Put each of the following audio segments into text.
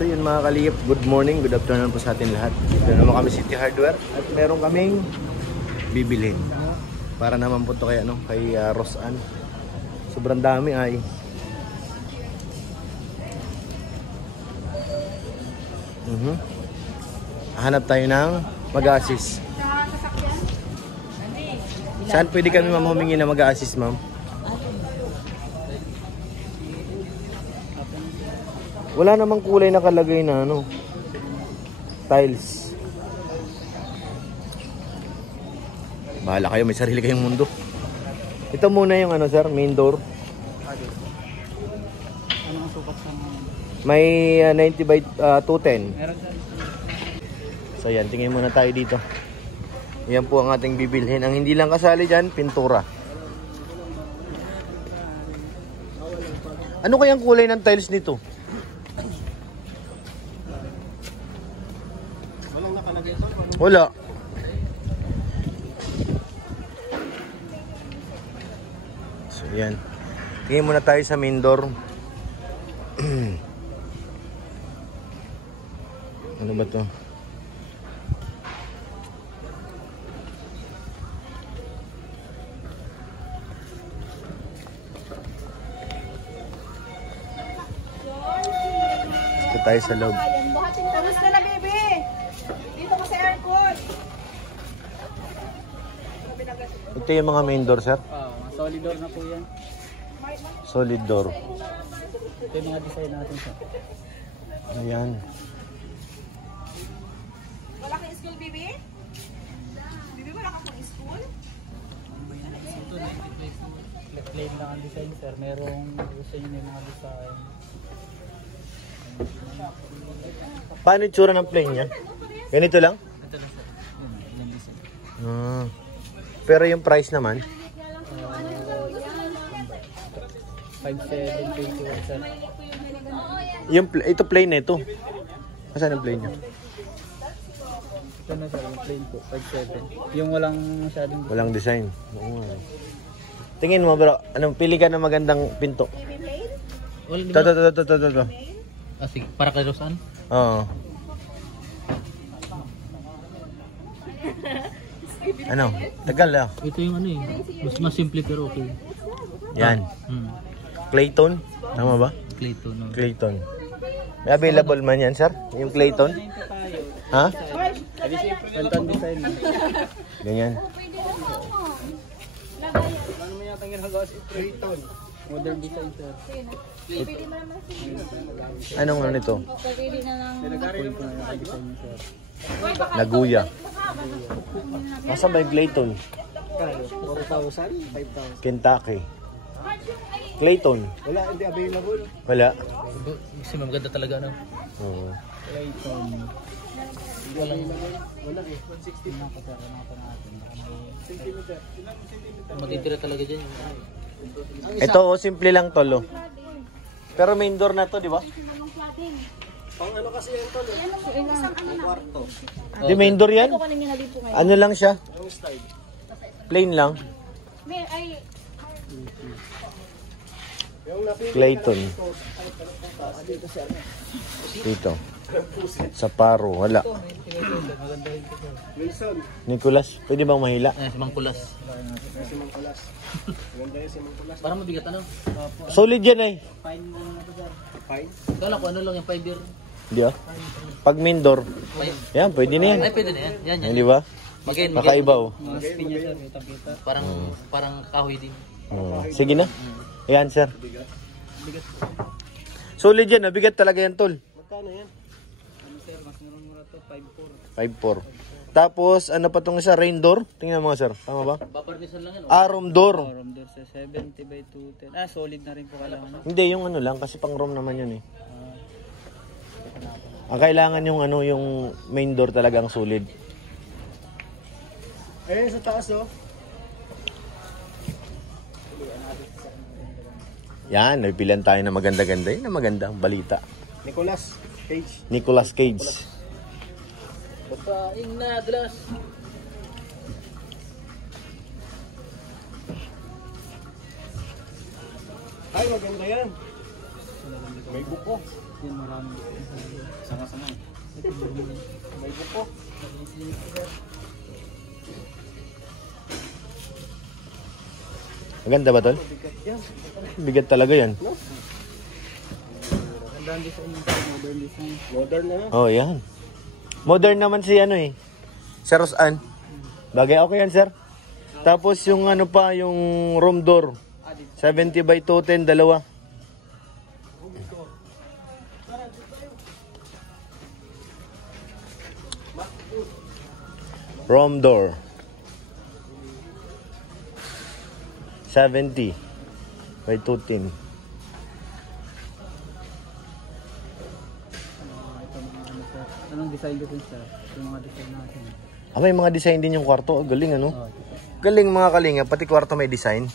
So yun mga kaliyip, good morning, good afternoon po sa atin lahat. Dito naman kami City Hardware at meron kaming bibilhin. Para naman po ito kay, kay Rosan. Sobrang dami ay. Hanap tayo ng mag-assist. Saan pwede kami ma'am humingi na mag-assist ma'am? Wala namang kulay nakalagay na tiles. Bahala kayo, may sarili kayong mundo. Ito muna yung sir, main door. Anong sukat sa May 90 by 210. So yan, tingin muna tayo dito. Yan po ang ating bibilhin. Ang hindi lang kasali dyan, pintura. Ano kayang kulay ng tiles nito? walang nakalagay ito? Wala. So yan. Tingin muna tayo sa main door. Ano ba to? Dito tayo sa loob. Kamusta na, baby? Dito ko sa airport. Ito yung mga main door, sir. Solid door na po yan. Solid door. Ito yung mga design natin siya. Ayan. Wala kang school, baby? Baby, wala kang school? Plain lang ang design, sir. Merong gusto nyo may mga design. Paano yung tsura ng plane niya? Ganito lang? Ito lang, sir. Yan design. Pero yung price naman? 5,721, sir. Ito plane na ito. Asan ang plane niya? Ito na, sir. Yung plain po. 5,700. Yung walang masyadong design. Walang design. Oo. Tingin mo bro, pili ka ng magandang pinto? Well, Ito. sige. Para kay Rosan? Oo. Tagal ah. Ito yung mas simple pero okay. Yan. Clayton? Tama ba? Clayton. No? Clayton. May available man yan, sir? Yung Clayton? Ha? Clayton design. Ganyan. Ano mo yata ang ginagawa si Clayton? Modern design, sir. Anong nito? Pinag-ari mo na yung design, sir. Naguya. Nasaan ba yung Clayton? 4,000? 5,000? Kentucky. Clayton? Wala, hindi available. Wala. Kasi maganda talaga, no? Oo. Clayton. Wala eh. 160 na pa, sir. Centimeter. Matitira talaga dyan. Ito, simple lang tolo. Pero main door na to, di ba? Pang ano kasi yan to? Isang kwarto. Di main door yan? Ano lang siya? Plain lang. Clayton. Dito. Sa Paro, wala. Nicolas, pwede bang mahila? Si Mang Kulas. Parang mabigat Solid yan eh. Fine mo na ito, sir. Fine? Kala ko lang yung 5 year. Di ba? Pag main door, yan, pwede na yan. Ay, pwede na yan. Yan. Di ba? Kakaiba oh. Mga spinya, sir. Parang kahoy din. Sige na. Yan, sir. Solid yan, nabigat talaga yan, tol. Magkano yan? Sir, mas mura to, 5.4. 5,400. Tapos, ano pa itong isa? Rain door? Tingnan mo nga, sir. Tama ba? Baparnisan lang yan. Room door. Room door, sir. 70 by 210. Solid na rin po kailangan. Hindi, yung lang. Kasi pang room naman yun eh. Ang kailangan yung yung main door talagang solid. Ayun, sa taas, oh. Yan, napipilan tayo na maganda-ganda. Yun na magandang balita. Nicolas Cage. Nicolas Cage. Basaing na, Dlas. Ay, maganda yan. May buko. Yan, marami. Sanga-sanga. May buko. Maganda ba tol? Bigat talaga yan. Magandang design yung modern design. Modern na. Oh, yan. Modern naman si ano eh. Sir Rosan. Bagay ako yan, sir. Tapos yung ano pa, yung room door. 70 by 210, dalawa. Room door. 70 by 210. Anong design dito sir? Yung mga design natin. Ah, may mga design din yung kwarto. Oh, galing ano? Galing mga kalinga. Pati kwarto may design.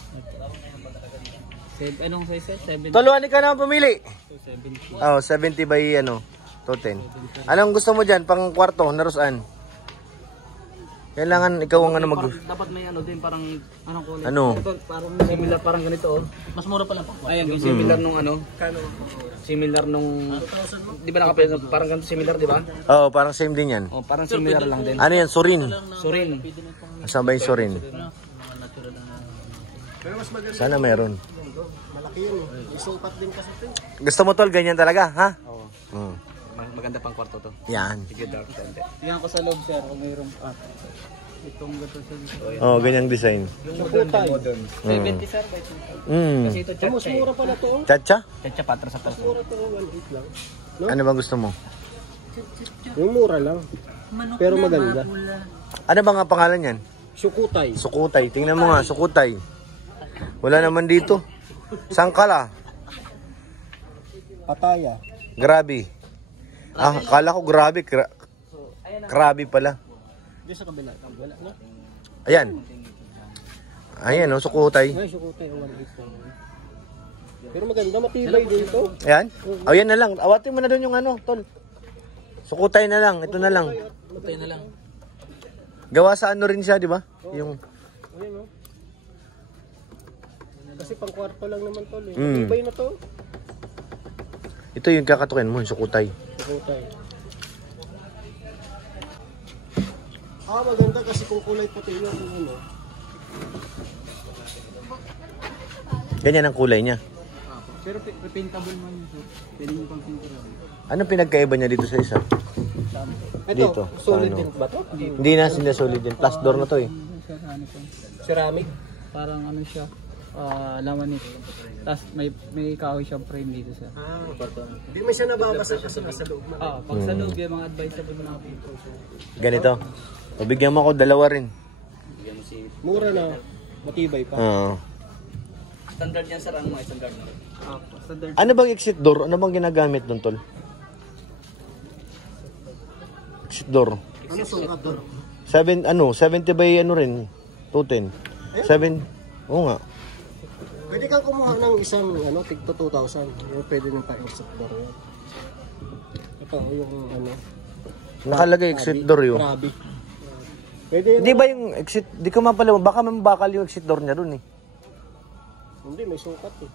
Anong size sir? 70 Toluan ka na pumili. to 70. Oh, 70 by ano, 210. Anong gusto mo dyan? Pang kwarto, narusan? Kailangan ikaw ang ano mag... Dapat may ano din, parang anong kulay? Ano? Ito, parang similar, parang ganito oh. Mas mura pa lang po. Ayan, yung similar nung ano. Similar nung... Di ba nakapit? Parang ganito similar, di ba? Oo, parang same din yan. Oh, parang similar lang din. Ano yan? Surin. Surin. Saan ba yung surin? Sana meron. Malaki yun eh. Isupat din kasi ito. Gusto mo tol, ganyan talaga, ha? Oo. Hmm. Maganda pang kwarto to. Yan. Sige, dark tende. Tingnan ko sa loob sir, kung mayroong pat. Itong gato sa dito. Oh, ganyang design. Yung modern. 70 sir, by 2. Mm. Kasi ito chat. Mas mura pala to. Chacha? Chat patra sa paso. Mura to, 1.8 lang. Ano bang gusto mo? Yung mura lang. Pero maganda. Ano ba nga pangalan yan? Sukutay. Sukutay. Tingnan mo nga, Sukutay. Wala naman dito. Sangkala. Pataya. Grabe. Ah, akala ko grabe. Krabi pala. Di sa kabila. Wala na. Ayan. Ayan, oh, Sukutay. Ay, sukutay. 1.8 lang. Pero maganda, matibay dito. Ayan. Oh, yan na lang. Awatin mo na doon yung ano, tol. Sukutay na lang. Ito na lang. Patay na lang. Gawa sa ano rin siya, di ba? Yung... Ayan o. Kasi pang kwarto lang naman to. Eh. Mm. Matibay na to. Ito yung kakatukin mo, yung Sukutay. Sukutay. Ah, maganda kasi kung kulay puti yung ano. Ganyan ang kulay niya. Pero paintable man yun sir. Pwede nyo pang pintura. Ano pinagkaiba niya dito sa isa? Ito, Dito, solid sa ano? din ba to? Hindi na sila solid din. Plus door na to eh. Siya sa ano to. Ceramic. Parang ano siya. Lamanit. Tapos may kahoy siyang frame dito sir. Ah, di mo siya nababasa kasi nasa loob na. Pag sa loob yung mga advisable na pinto. Ganito. Pabigyan mo ako dalawa rin. Mura na. Matibay pa. Oo. Standard yan sir, ano mga standard na? Standard. Ano bang exit door? Ano bang ginagamit doon, tol? Exit door. Ano sukat to? 70 by ano rin? 210. 7. Oo nga. Pwede kang kumuha ng isang ano, tigto 2,000. Yung pwede nang pa-exit door yun. Ito yung ano. Nakalagay exit door yun. Grabe. Pwede Hindi ba yung exit? Di ko mapalaman. Baka mambakal yung exit door niya doon eh. Hindi, may sukat eh.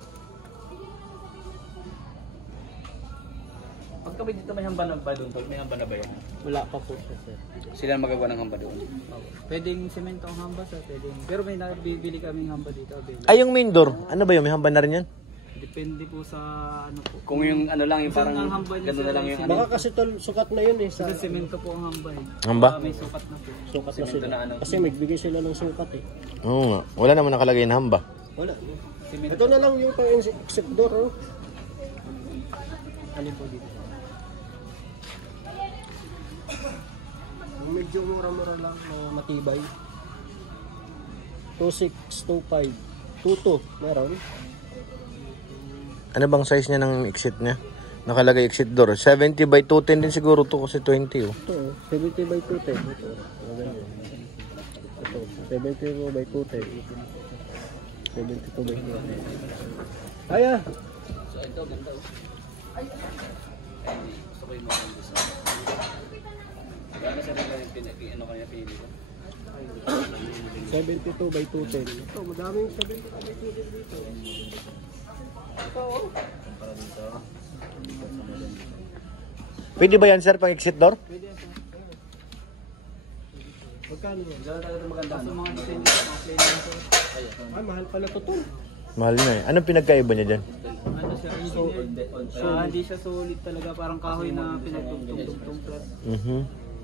Pagkabit dito may hamba na ba doon? May hamba na ba yan? Wala pa po siya, sir. Sila ang magagawa ng hamba doon? Pwedeng semento ang hamba sir. Pwedeng. Pero may nabibili kaming hamba dito. Ay, yung main door. Ano ba yun? May hamba na rin yan? Depende po sa ano po. Kung yung ano lang, yung parang ang hamba niya gano'n na lang yung ano. Baka kasi tol, sukat na yun eh. Sa, Kasi semento po ang hamba eh. Hamba? May sukat na po. sukat na sila. na ano. Kasi magbigay sila ng sukat eh. Oo nga. Wala naman nakalagay na hamba. Wala. Semento. Ito na lang yung pang-exit door oh. Alin po dito? Yung medyo mura-mura lang na matibay. 2625. 22 meron. Ano bang size niya ng exit niya? Nakalagay exit door. 70 by 210 din siguro to kasi 20 oh. Ito oh, 70 by 210. Ito. Ito, 70 by 210. 72 by 210. Ay ah! So ito ganda oh. Gusto ko yung mga gusto. Gano'n sa ano kanya pinili ko? 72 by 210. Ito, madaming 72 by 210 dito. Ito oh. Para dito. Pwede ba yan sir pang exit door? Pwede yan, sir. Magkano yan? Diyan talaga maganda. Sa mga design nito, mga plain lang, sir. Ay, mahal pala to to. Mahal na eh. Anong pinagkaiba niya dyan? Ano siya, hindi siya solid talaga, parang kahoy na pinagtugtog-tugtog, sir.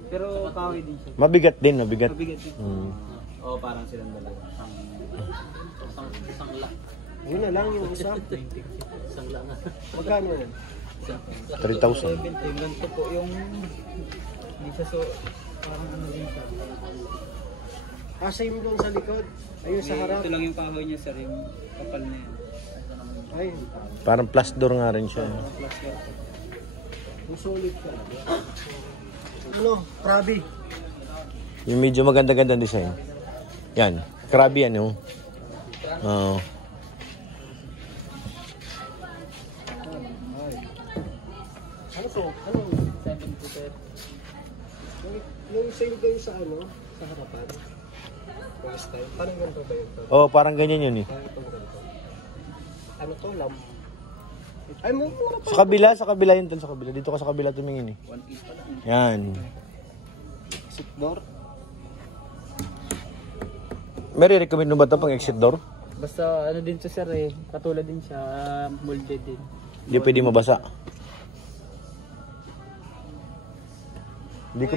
Pero kahoy din siya. Mabigat din, mabigat. Mabigat din. Oo, parang silang dalawa. Isang lang. Yun na lang yung isa. Isang lang. Magkano yan? 3,000. Yung ganito po, yung hindi siya so, parang ano din siya. Ah, same doon sa likod. Ayun sa harap. Ito lang yung kahoy niya, sir, yung kapal na yan. Ay, Parang plus door nga rin siya. yung solid ka. Ano? Krabi. Yung medyo maganda-ganda design. Yan. Krabi yan yung. Oo. Ano to? Ano? 7 to 10. Yung same doon sa ano? Sa harapan. Yung style. Parang ganito ba yun? Oh, parang ganyan yun eh. Parang itong ganito. Ano to? Lamp. Ay, mura pa. Sa kabila yun sa kabila. Dito ka sa kabila tumingin eh. 1 piece pa lang. Yan. Exit door. May recommend mo ba ito pang exit door? Basta ano din siya, sir, eh. Katulad din siya, molded din. Hindi pwede mabasa. Hindi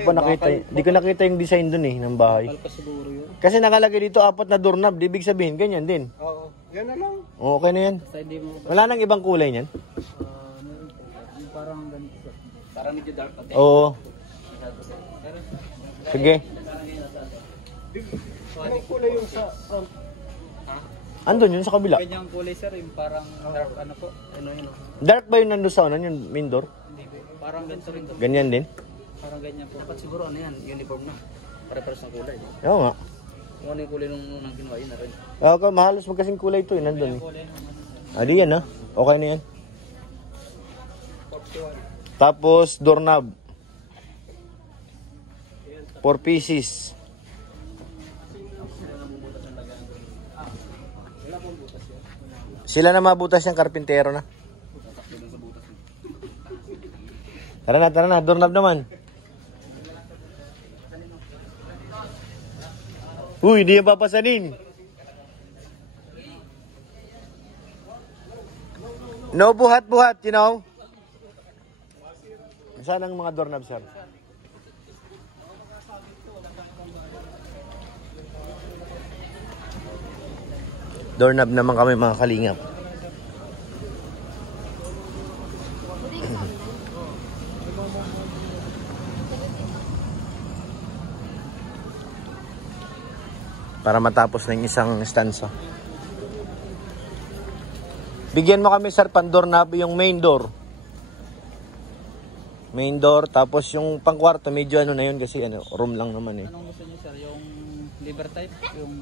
ko nakita yung design dun eh, ng bahay. Kapal pa siguro yun. Kasi nakalagay dito 4 na doorknob, ibig sabihin ganyan din. Oo. Yan na lang. Okay na yan. Basta hindi mo Wala nang ibang kulay niyan. parang ganito, sir. Parang medyo dark pa. Oo. Sige. Anong kulay yung sa front? Andun yun sa kabila. Ganyang kulay, sir, yung parang dark ano po. Ano yun? Dark ba yun nandun sa unan, yung main door? Hindi po. Parang ganito rin. Ganyan din? Parang ganyan po. Dapat siguro ano yan, uniform na. Pare-pares ng kulay. Oo nga. Kung ano yung kulay nung unang ginawa, yun na rin. Okay, mahalos magkasing kulay ito eh, nandun eh. Di yan ha. Okay na yan. Tapos doorknob. 4 pieces. Sila na mabutas yung karpintero na. Tara na, doorknob naman. Uy, hindi yung papasanin. No buhat-buhat, you know. Saan ang mga doorknob, sir? Doorknob naman kami mga kalingap. Para matapos na yung isang stanza. Bigyan mo kami, sir, pang doorknob yung main door. Main door, tapos yung pangkwarto, medyo ano na yun kasi ano, room lang naman eh. Anong gusto niyo, sir? Yung liver type? Yung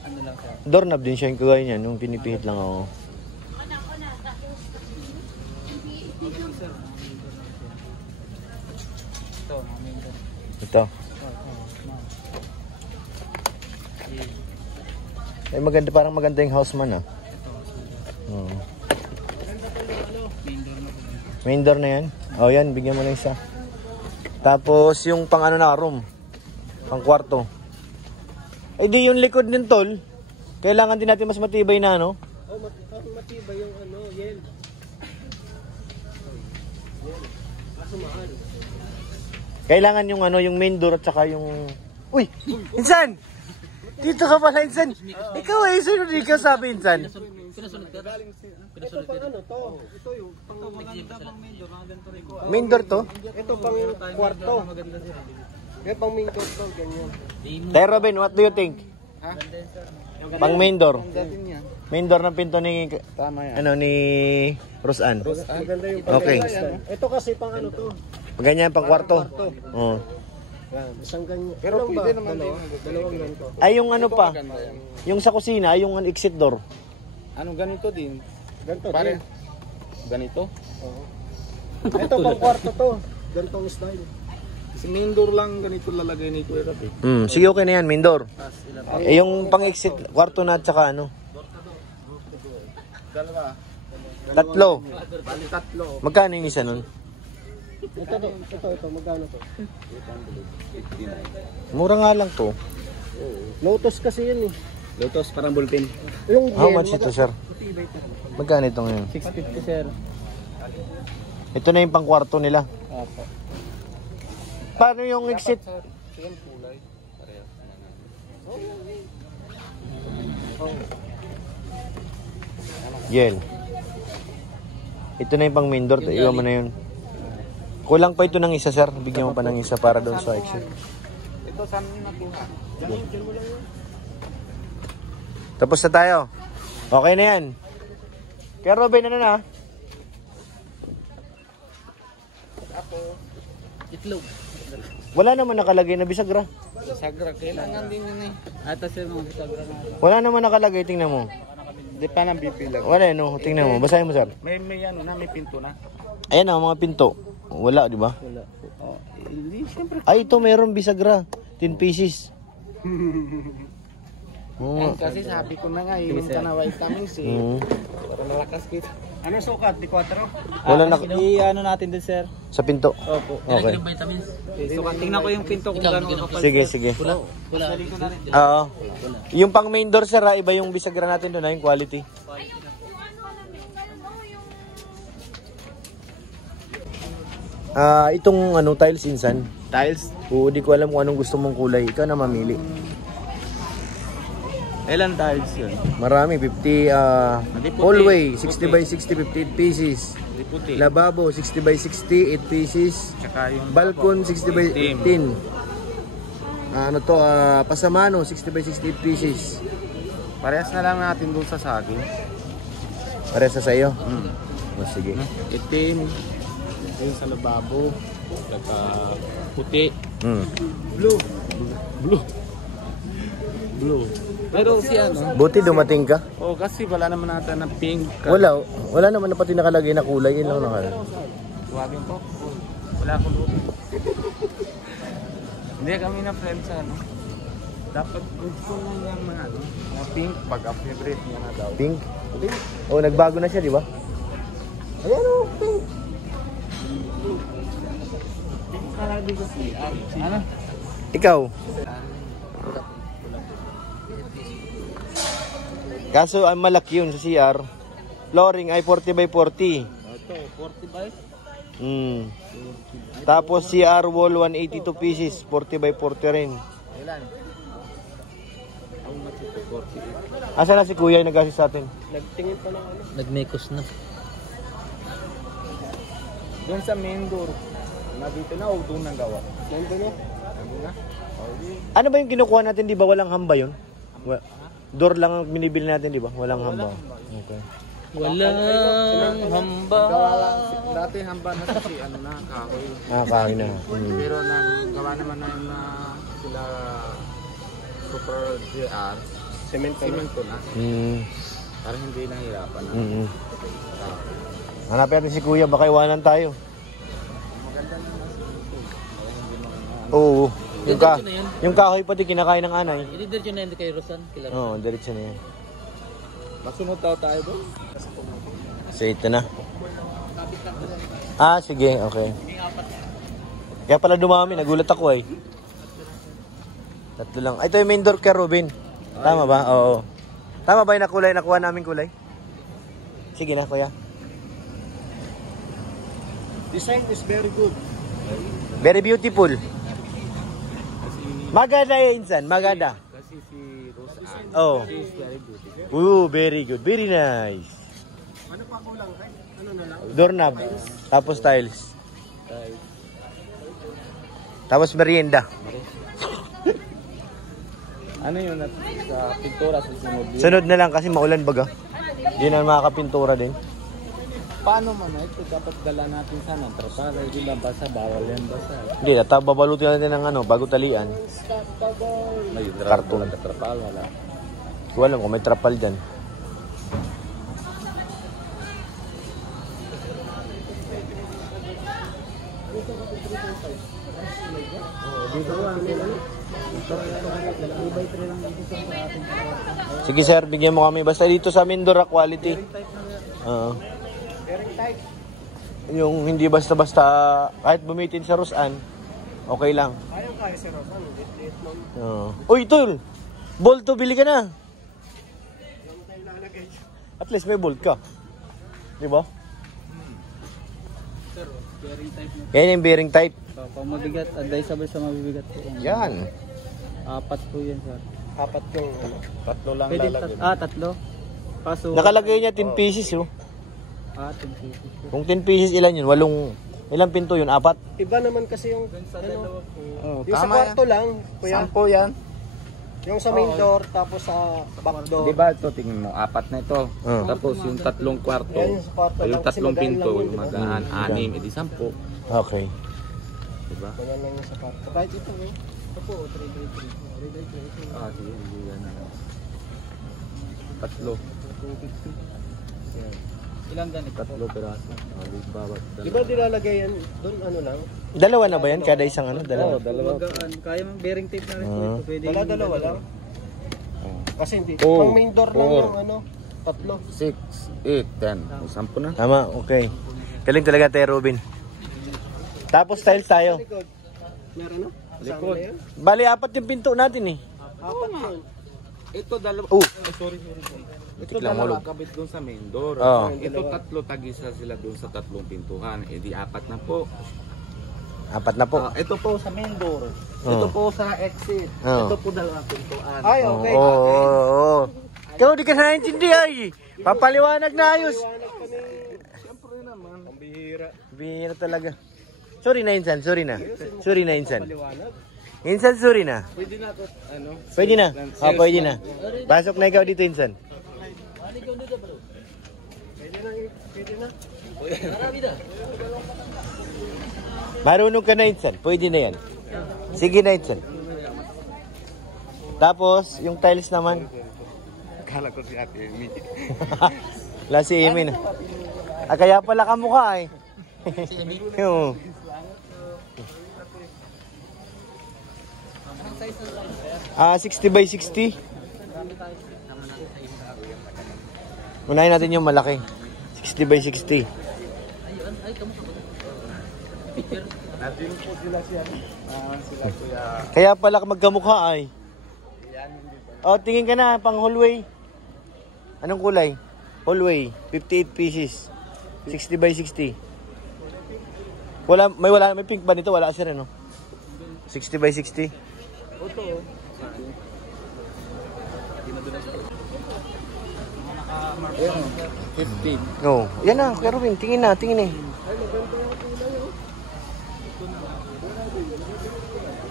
ano lang, sir? Doorknob din siya yung kagaya niyan, yung pinipihit lang ako. Sir, ito, mamin ko. Ito. Ay maganda, parang maganda yung houseman ah. Oo. Main door na po. Main door na yan. Oh yan, bigyan mo na isa. Tapos yung pang ano na room. Pang kwarto. Ay di yung likod ng tol. Kailangan din natin mas matibay na ano. Oh, matibay yung ano, yan. Kaso mahal. Kailangan yung ano, yung main door at saka yung... Uy! Insan! Dito ka pala, Insan! Ikaw eh, sunod ikaw sabi, Insan. Pinasunod ka? Ito pang ano to? Ito yung pang Maganda pang main door, mga ganito rin ko. Main door to? ito pang kwarto. Maganda, sir. Yan pang main door to, ganyan. Tayo Robin, what do you think? Pang main door. Dating niya. Main door ng pinto ni... Tama yan. Ano, ni Roseanne. Maganda yung Okay. Ito kasi pang ano to. Ganyan, pang kwarto. Oo. Yan, isang ganyan. Pero pwede naman din. Dalawang ganito. Ay, yung ano pa, yung sa kusina, ay yung exit door. Anong ganito din? Ganito Pare. din. Ganito? Oo. Ito pang kwarto to. Ganitong style. Si main door lang ganito lalagay ni Kuya Rapi. Sige, okay na yan, main door. Eh, yung pang exit, kwarto na at saka ano. Dalawa. Tatlo. Bali tatlo. Magkano yung isa nun? Ito, magkano to? Mura nga lang to. Lotus kasi yun eh. Lotus, parang ballpen. Yung How gel, much ito, sir? Magkano ito ngayon? 650 sir. Ito na yung pangkwarto nila. Opo. Paano yung exit? Gel. Ito na yung pang main door. Iwan mo na yun. Kulang pa ito ng isa, sir. Bigyan mo pa ng isa para doon sa exit. Ito saan nakuha? Tapos na tayo. Okay na yan. Kaya Robin, ano na? Itlog. Wala naman nakalagay na bisagra. Sagra, kailangan din yun eh. Ata sir mga sagra na. Wala naman nakalagay. Tingnan mo. Di pa nang bibilag. Wala, no? Tingnan mo. Basahin mo, sir. May ano na, may pinto na. Ayan ang mga pinto. Wala, di ba? Wala. Oh, hindi, siyempre. Ay, ito mayroong bisagra. 10 pieces. Kasi sabi ko na nga, inom ka na vitamins eh. Para malakas kita. Ano sukat? Di 4? Wala na I-ano natin din sir. sa pinto. Opo. Okay. Vitamins. So, tingnan ko yung pinto kung gano'n kapal. Sige, sige. Wala ko na rin. Oo. Yung pang main door, sir, iba yung bisagra natin doon, yung quality. Itong ano, tiles insan. Tiles? Oo, di ko alam kung anong gusto mong kulay. Ikaw na mamili. Ilan tiles yun? Marami, 50 hallway, 60 by 60, 58 pieces. Di puti. Lababo, 60 by 60, 8 pieces. Tsaka yung Balcon, 60 by 15. Ano to, pasamano, 60 by 68 pieces. parehas na lang natin doon sa saging. Parehas sa iyo? Oh, sige. Itim. Yung sa lababo. Tsaka puti. Blue. Blue. Pero si ano? Buti dumating ka. Oh, kasi wala naman natin ng pink. Wala naman na pati nakalagay na kulay. Yun lang nakalagay. Huwagin po. Wala ko doon. Hindi kami na friends sa ano. Dapat gusto mo yung mga ano. Mga pink pag-favorite niya na daw. Pink? Oh, nagbago na siya, di ba? Ayan o, pink. Pink color dito si ano? Ikaw? Kaso ang malaki yun sa CR. Flooring ay 40 by 40. Ito, 45. Tapos CR wall 182 pieces, 40 by 40 rin. Ilan? How much ito? 48. Asa na si Kuya yung nag-assist sa atin? Nagtingin pa ng ano. Nagmekos na. Doon sa main door. Na dito na o doon nang gawa? Nandun na. Nandun na? Okay. Ano ba yung kinukuha natin, di ba? Walang hamba yun? Door lang ang binibili natin, di ba? Walang hamba. Okay. Walang hamba. Dati hamba na si ano na, kahoy. Kahoy na. Pero nang gawa naman na yung sila super GR. Cement Cemento na. Para hindi nahirapan na. Hanapin natin si Kuya, baka iwanan tayo. Maganda naman si Cemento. Oo. Yung kahoy pati kinakain ng anay. Diretso na yun kay Rosan. Oo, diretso na yan. Masunod tayo doon. So ito na. Sige, okay. Kaya pala dumami, nagulat ako eh. Tatlo lang. Ito yung main door kay Robin. Tama ba? Oo. Tama ba yung kulay? Nakuha namin kulay? Sige na, Kuya. Design is very good. Very beautiful. Maganda yun, insan. Maganda. Kasi si Rosan. Oh. Is very beautiful. Very good. Very nice. Ano pa kulang? Ano na lang? Doorknob. Tapos tiles. Tapos merienda. Ano yun sa pintura sa sunod? Sunod na lang kasi maulan baga. Hindi na makakapintura din. Paano man ito dapat dala natin sana trapal, hindi ba basa bawal yan basa. Hindi, babalutin natin ng ano, bago talian. May Karton. trapal wala. Hindi alam kung may trapal dyan. Sige sir, bigyan mo kami. Basta dito sa Mindora quality. Oo. Bearing tight. Yung hindi basta-basta kahit bumitin sa Rosan, okay lang. Kaya si Rosan. Lit-lit lang. Uy, tol! Bolt to, bili ka na. Yung tayo lalagay. At least may bolt ka. Di ba? Sir, bearing type mo. Yan yung bearing type. Pag mabigat, advisable sa mabibigat po. Yan. 4 po yan, sir. Apat yung ano. Tatlo lang Pwede 3. Kaso, Nakalagay niya 10 pieces, oh. 10 pieces. Kung 10 pieces, ilan yun? Ilang pinto yun? 4? Iba naman kasi yung ano. Oh, Yung sa kwarto lang, kuya. 10 yan. Yung sa main door, tapos sa back door. Di ba ito, tingin mo, 4 na ito. Oh. Tapos yung 3 kwarto, Yan yung sa kwarto o yung lang, kasi 3 magaan pinto, lang yun, yung di ba? magaan, 6, edi 10. Okay. Di ba? Ganyan lang yung sa kwarto. Kahit ito, eh. Ito po, 3x3. 3x3. Ah, sige, hindi yan na. 3. 250. Ilang ganito? 3 peraso. Bawat Di ba nilalagay yan doon ano lang? Dalawa na ba yan? Kada isang ano? Dalawa. Magaan. Kaya mong bearing tape na rin po ito. Pwede yung Dalawa lang. Kasi hindi. Oh, Pang main door lang 4. yung ano, 3. 6, 8, 10. 10 na. Tama, okay. Galing talaga tayo, Robin. Tapos tiles tayo. Likod. Meron na? Likod. Kasama na yun? Bali, 4 yung pinto natin eh. Apat yun. Ito dalawa. Oh. Sorry. Ito Tiklang dalawa hulog. kabit doon sa main door. Oo. Ito 3 tagisa sila doon sa 3 pintuhan. Edi 4 na po. 4 na po. Ito po sa main door. Oh. Ito po sa exit. Oh. Ito po dalawang pintuan. Ay, okay. Oo. Ikaw di ka naintindihan ay. Papaliwanag na ayos. Liwanag kami. Siyempre naman. Ang bihira. Bihira talaga. Sorry na, Insan. Sorry na. Sorry na, Insan. Liwanag. Insan, sorry na. Pwede na ito, ano? Pwede na. Pwede na. Pasok na ikaw dito, Insan. Pwede na. Pwede na. Marunong ka na, Insan. Pwede na yan. Sige na, Insan. Tapos, yung tiles naman. Akala ko si Ate Amy. Wala si Amy na. Kaya pala kamukha eh. Oo. Ah, 60 by 60. Unahin natin yung malaki. 60 by 60. Natin po sila siya. Sila kuya. Kaya pala magkamukha ay. Oh, tingin ka na pang hallway. Anong kulay? Hallway, 58 pieces. 60 by 60. May pink ba nito? Wala sir ano? 60 by 60. Ito. Ayun, 50. Oh, yan na, Kuya Robin, tingin na, tingin eh.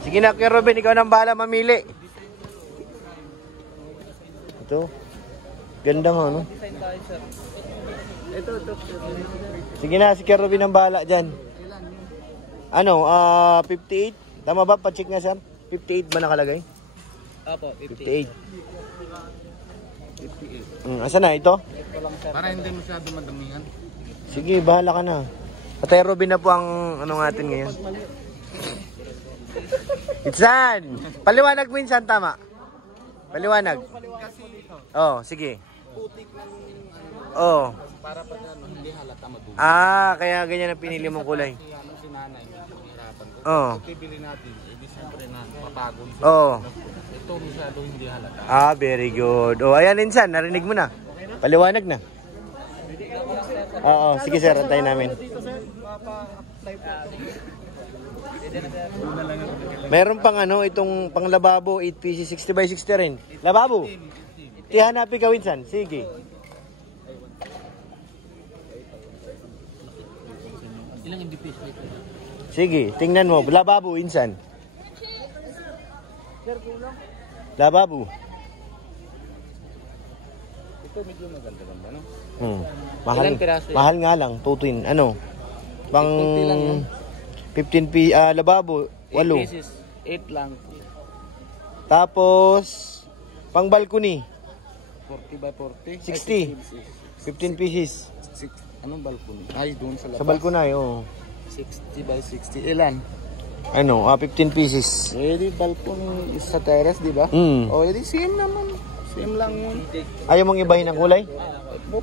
Sige na, Kuya Robin, ikaw nang bahala mamili. Ito. Ganda mo, no? Ito. Sige na, si Kuya Robin ang bahala dyan. Ano, 58? Tama ba? Pa-check nga, sir. 58 ba nakalagay? Apo, 58. Asa na, ito? Para hindi masyado madamihan. Sige, bahala ka na. Patay Robin na po ang ano natin ngayon. Itsan! Paliwanag mo Insan, tama? Paliwanag. Oh, sige. Oh. Para pag hindi halata madulo. Kaya ganyan ang pinili mong kulay. Si nanay, hirapan ko. Oh. Bibili natin, edi siyempre na papagod. Oh. Ito masyado hindi halata. Very good. Oh, ayan Insan, narinig mo na. Paliwanag na. Oo, sige sir, antayin namin. Meron pang ano, itong pang lababo, 8 pieces, 60 by 60 rin. Lababo. Tihanapin ka, Insan. Sige. Ilang MDPs ito? Sige, tingnan mo. Lababo, Insan. Lababo. Ito medyo maganda-ganda, no? Mahal, Ilan piraso yan? mahal nga lang. Tutuin. Ano? Pang 15 lababo. 8. 8 pieces. 8 lang. Tapos, pang balcony. 40 by 40? 60. 15 pieces. Anong balcony? Ay, doon sa labas. Sa balcony, oo. 60 by 60. Ilan? Ano, 15 pieces. Edi balcony is sa terrace, di ba? Mm. O, edi same naman. Same lang yun. Ayaw mong ibahin ang kulay?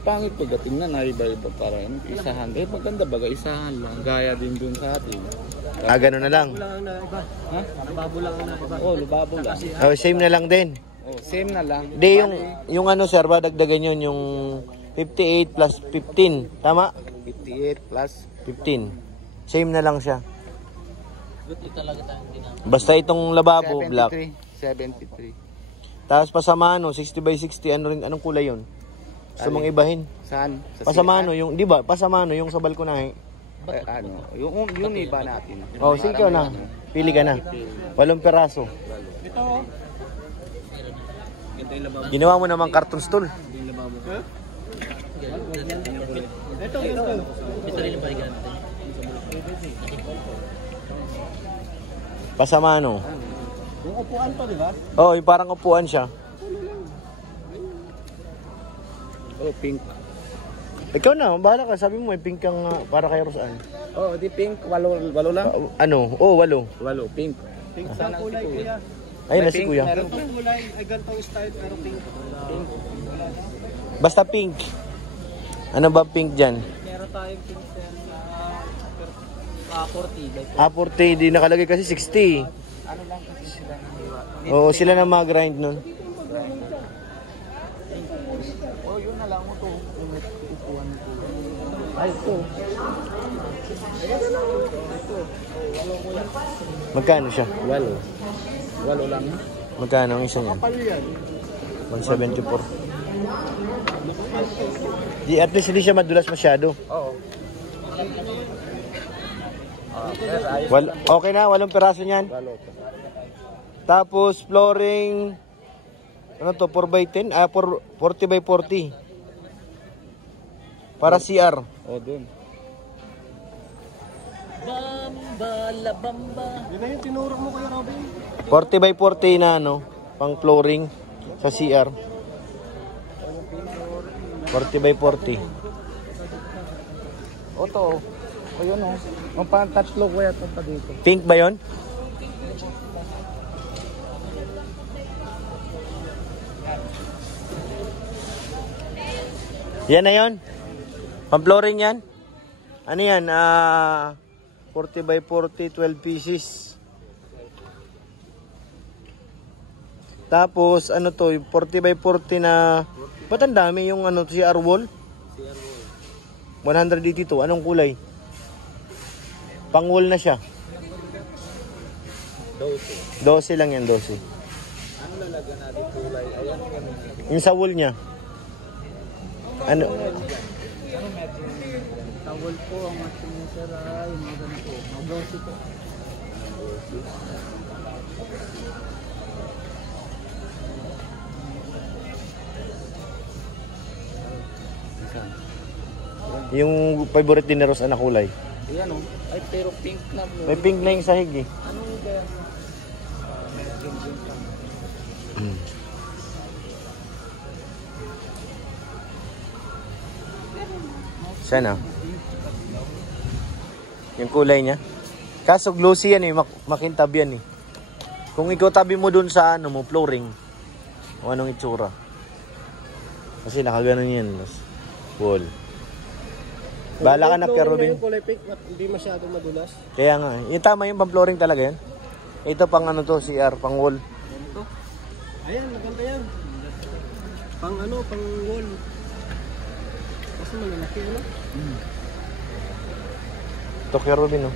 Pangit pagdating na iba-iba para isahan. Eh maganda baga isahan lang. Gaya din dun sa atin. Gano'n na lang. Wala na iba. Ha? Nababo lang na iba. Oh, lubabo lang. Oh, same na lang din. Oh, same na lang. Di yung ano sir ba, dagdagan yun yung 58 plus 15. Tama? 58 plus 15. Same na lang siya. Ito talaga tayo Basta itong lababo, black. 73. Tapos pasamano, 60 by 60. Anong kulay yun? Gusto mong ibahin? Saan? Sa Pasamano, yung, di ba? Pasamano, yung sa balkonahe. ano, yung iba natin. Oh, sige ka na. Pili ka na. 8 peraso. Ginawa mo namang carton stool. Ito. Ito rin yung balikan. Pasamano. Yung upuan pa, di ba? Oh, yung parang upuan siya. Oh, pink. Ikaw na, bahala ka. Sabi mo may pink kang para kay Rosan. Oh, di pink. Walo lang. Ano? Oh, 8. Walo, pink. Pink sa kulay, kuya. Ayun na si Pink, kuya. meron. Itong kulay ay gantong style pero pink. Basta pink. Ano ba pink dyan? Meron tayong pink sa 40. 40, di nakalagay kasi 60. Ano lang kasi sila ng iba. Oo, sila na mag-grind nun. Oh, yun na lang mo to. Upuan ko. Ay, ito. Magkano siya? Walo lang. Magkano ang isa niya? Kapal yan. 174. Di, at least hindi siya madulas masyado. Oo. Okay na, 8 peraso niyan. Walo. Tapos flooring, ano to, 4x10? 40x40. Para CR. Oh, dun. Bamba, la bamba. Yun na yung tinuro mo, Kuya Robin. 40x40 na ano, pang flooring sa CR. 40x40. O to. O yun o. Ang pang-tatlo ko yata pa dito. Pink ba yon? Yan na yon? Pang-flooring yan? Ano yan? 40x40, 12 pieces. Tapos, ano to, 40x40 na, ba't ang dami yung ano, CR wall? 182, anong kulay? Pang wall na siya. 12 lang yan, 12. Ano lalaga natin kulay? Ayan yan. Yung sa wall niya. Ano? Tawol po ang ating saray. Mga ganito. Mga glossy po. Yung favorite din ni Rosa na kulay. Ayan o. Ay, pero pink na mo. May pink na yung sahig eh. Ano kaya? Sana. Yung kulay niya. Kaso glossy yan eh, makintab yan eh. Kung ikaw tabi mo dun sa ano mo, flooring, o anong itsura. Kasi nakaganon yan. Wall. Bahala ka na, Kuya Robin. Yung kulay pink, hindi masyadong madulas. Kaya nga, yung tama yung pang-flooring talaga yan. Ito pang ano to, CR, pang wall. Ayan, maganda yan. Pang ano, pang wall. Kasi malalaki, ano? Ito, Kuya Robin, no?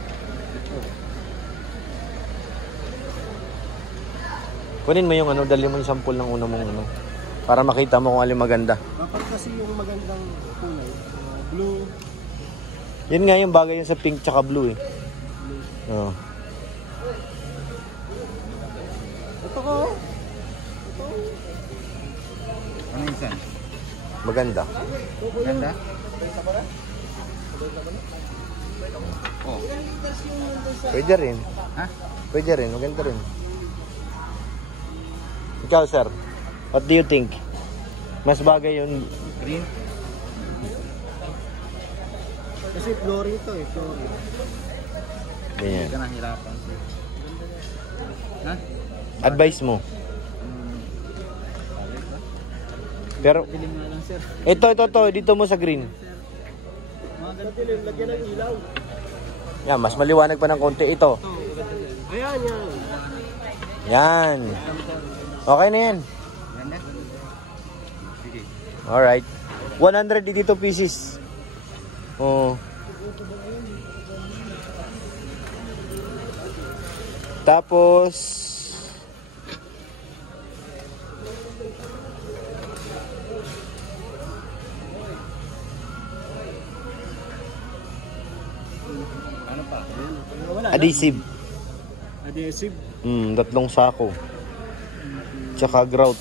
Kunin mo yung ano, dali mo yung sample ng una mong ano. Para makita mo kung alin maganda. Kapag kasi yung magandang kulay, blue, Yun nga yung bagay yun sa pink tsaka blue eh. Oh. ito ko. Ano yung san? Maganda. Ganda? Oh. Pwede rin. Ha? Pwede rin, maganda rin. Ikaw, sir. What do you think? Mas bagay yun. Green? Kasi flooring to eh, flooring. Hindi Ganyan. ka nahirapan. Ha? Advice mo. Pero, Dilim nga lang sir. ito, dito mo sa green. Mga ganito. Lagyan ng ilaw. Yan, mas maliwanag pa ng konti. Ito. Ayan, yan. Yan. Okay na yan. Alright. 182 pieces. Oh. Tapos adhesive. Adhesive. 3 sako. Tsaka grout.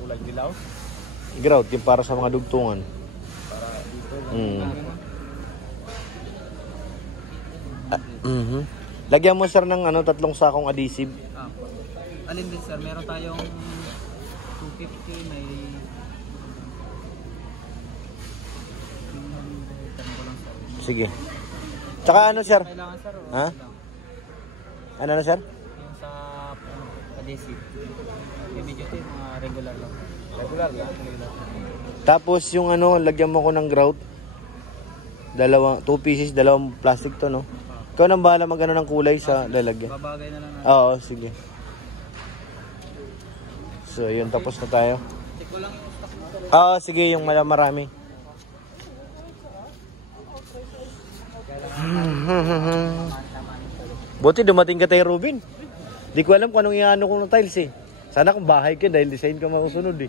Kulay dilaw. Grout, yung para sa mga dugtungan. Lagyan mo sir ng 3 sakong adhesive. Alin din sir, meron tayong 250, may... Sige. Tsaka sir? Kailangan sir, o Ha? Ano na sir? yung sa adhesive. Yung video ito, mga regular lang. Regular lang? Regular. Tapos yung lagyan mo ko ng grout. 2 pieces, 2 plastic to, no? Ikaw nang bahala magano ng kulay sa lalagyan. Babagay na lang natin. Oo, sige. So, yun, tapos na tayo. Check ko lang yung stock mo sir. Oo, sige, yung marami. Buti dumating ka tayo, Ruben. Di ko alam kung anong iano ko ng tiles eh. Sana kung bahay ka dahil design ka masusunod eh.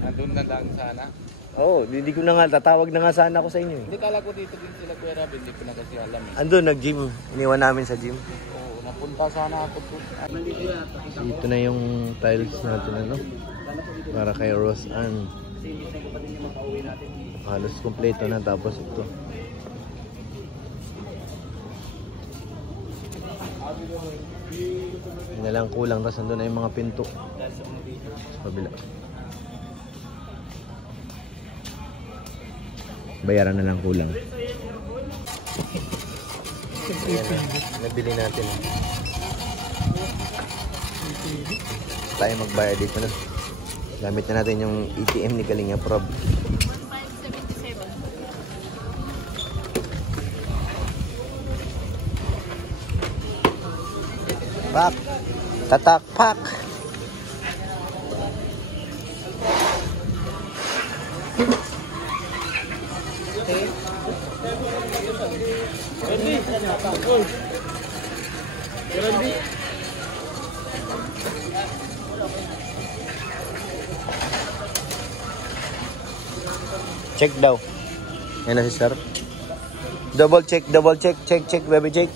Nandun na lang sana. Oo, hindi ko na nga, tatawag na nga sana ako sa inyo eh. Hindi, kala ko dito din sila Kuya Rab, hindi ko na kasi alam eh. Andun, nag-gym. Iniwan namin sa gym. Oo, napunta sana ako po. Dito na yung tiles natin, para kay Rose Ann. Halos kompleto na, tapos ito. Yun na lang kulang, tapos nandun na yung mga pinto sa kabila. Bayaran na lang kulang. Ayan na, nabili natin. Tayo magbayad dito na. Gamit na natin yung ATM ni Kalinga Prob. 577. Pak! Tatak pak! Check daw. Yan na si sir. Double check, check, baby check.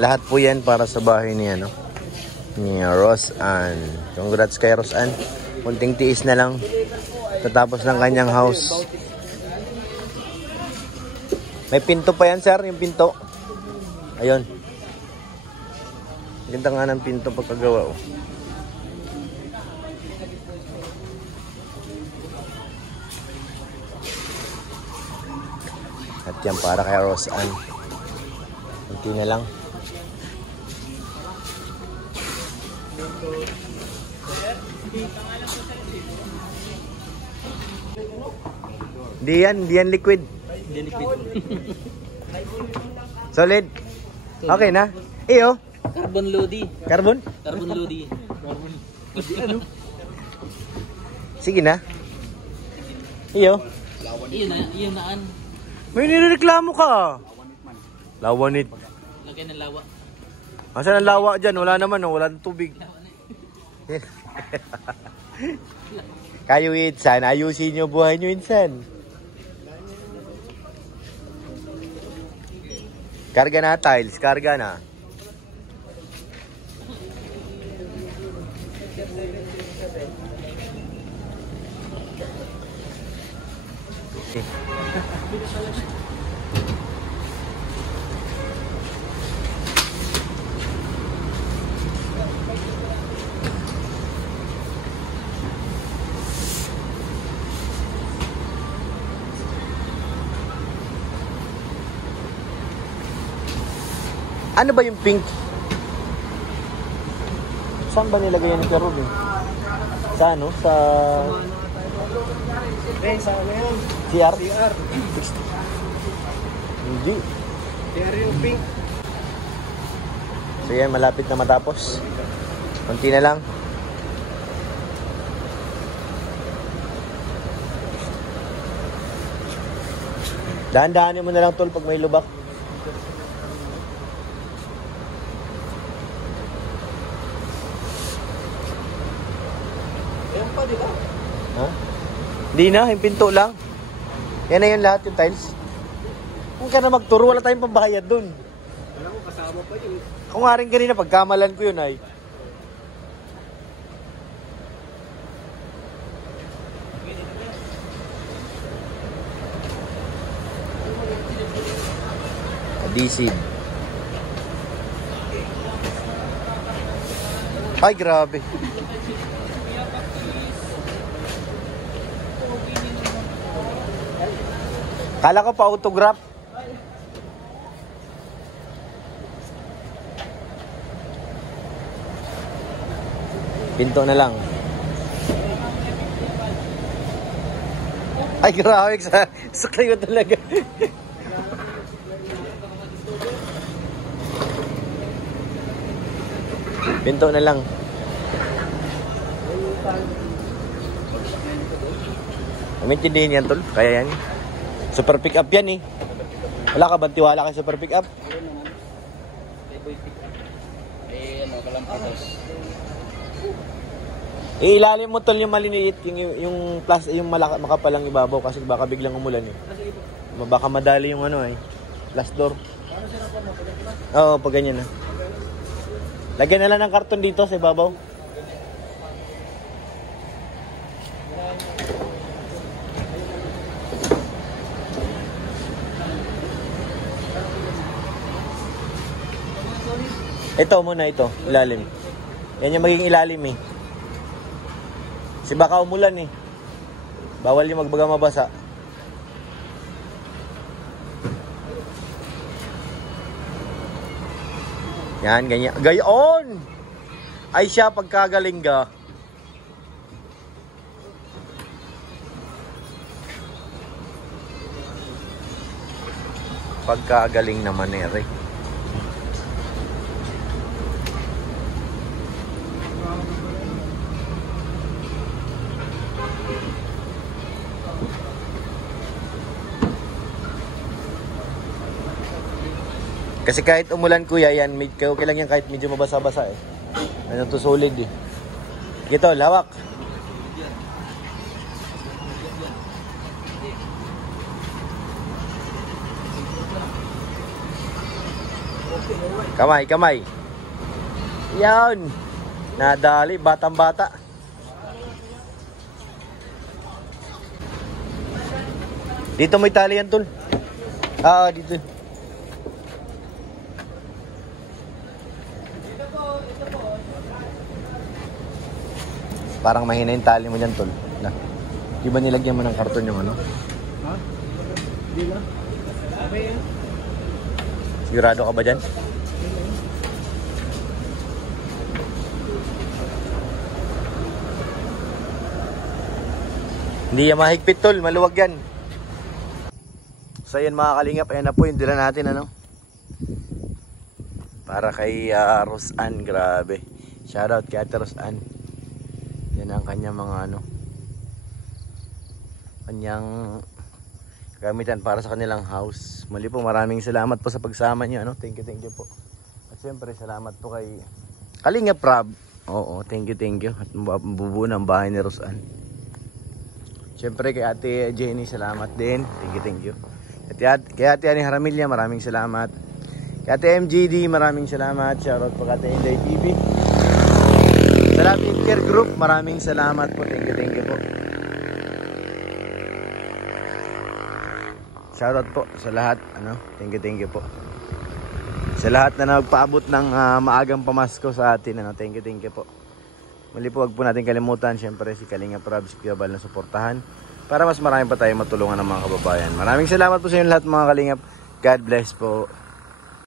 Lahat po yan para sa bahay niya, ni Rose Ann. Congrats kay Rose Ann. Kunting tiis na lang. Tatapos ng kanyang house. May pinto pa yan, sir, yung pinto. Ayun. Ganda nga ng pinto pagkagawa, At yan para kay Rose Ann. Kunti na lang. Di yan liquid. Hindi liquid. Solid. Okay na. Iyo. Carbon Lodi. Carbon? Carbon Lodi. Sige na. Iyo. Iyon na an. May nireklamo ka. Lawanit. Lagyan ng lawa. Asan ang lawa dyan? Wala naman, wala ng tubig. Kayo, Insan, ayusin nyo buhay nyo, Insan. Karga na tiles, karga na. Ano ba yung pink? Saan ba nilagay yan ni Karol eh? Sa ano? Sa... Sa ano yan? CR? CR. Hindi. CR yung pink. So yan, malapit na matapos. Konti na lang. Dahan-dahanin mo na lang tol pag may lubak. Ayan pa, di ba? Ha? Hindi na, yung pinto lang. Yan na yun lahat, yung tiles. Kung ka na magturo, wala tayong pambayad dun. Alam ko, kasama pa yun. Kung nga rin kanina, pagkamalan ko yun ay. Adhesive. Ay, grabe. Kala ko pa autograph. Pinto na lang. Ay, grabe. Sa kayo talaga. Pinto na lang. Maintindihin yan, tol. Kaya yan. Super pick up yan eh. Wala ka bang tiwala kay super pick up? Kalampatos. Ilalim mo tol yung maliliit, yung plus yung makapalang ibabaw kasi baka biglang umulan eh. Baka madali yung ano eh. Plus door. Oo, pag ganyan na. Lagyan na lang ng karton dito sa ibabaw. Ito muna, ito, ilalim. Yan yung magiging ilalim eh. Kasi baka umulan eh. Bawal yung magbaga mabasa. Yan, ganyan. Gayon! Ay siya, pagkagaling ka. Pagkagaling naman eh, Rick. Kasi kahit umulan kuya yan, okay lang yan kahit medyo mabasa-basa eh. Ano to, solid eh. Ito, lawak. Kamay, kamay. Yan. Nadali, batang-bata. Dito may tali yan, tol. Ah, dito. Parang mahina yung tali mo dyan, tol. Na. Di ba nilagyan mo ng karton yung ano? Ha? Hindi na. Okay yan. Sigurado ka ba dyan? Hindi yan mahigpit, tol. Maluwag yan. So yan mga kalingap. Ayan na po yung dila natin, ano? Para kay Rosan. Grabe. Shoutout kay Ate Rosan. Yan ang kanyang mga ano, kanyang gamitan para sa kanilang house. Muli po, maraming salamat po sa pagsama niyo, ano? Thank you po. At siyempre salamat po kay Kalingap Rob. Oo, thank you. At bubuo ng bahay ni Rosan. Siyempre kay Ate Jenny, salamat din. Thank you. At kay Ate Ani Haramilya, maraming salamat. Kay Ate MGD, maraming salamat. Shoutout po kay Ate Inday TV. Sa lahat ng care group, maraming salamat po. Thank you po. Shoutout po sa lahat, ano? Thank you po. Sa lahat na nagpaabot ng maagang pamasko sa atin, ano? Thank you po. Muli po, wag po natin kalimutan, syempre si Kalingap Rob, si Kuya Bal na suportahan para mas marami pa tayong matulungan ng mga kababayan. Maraming salamat po sa inyo lahat mga Kalingap. God bless po.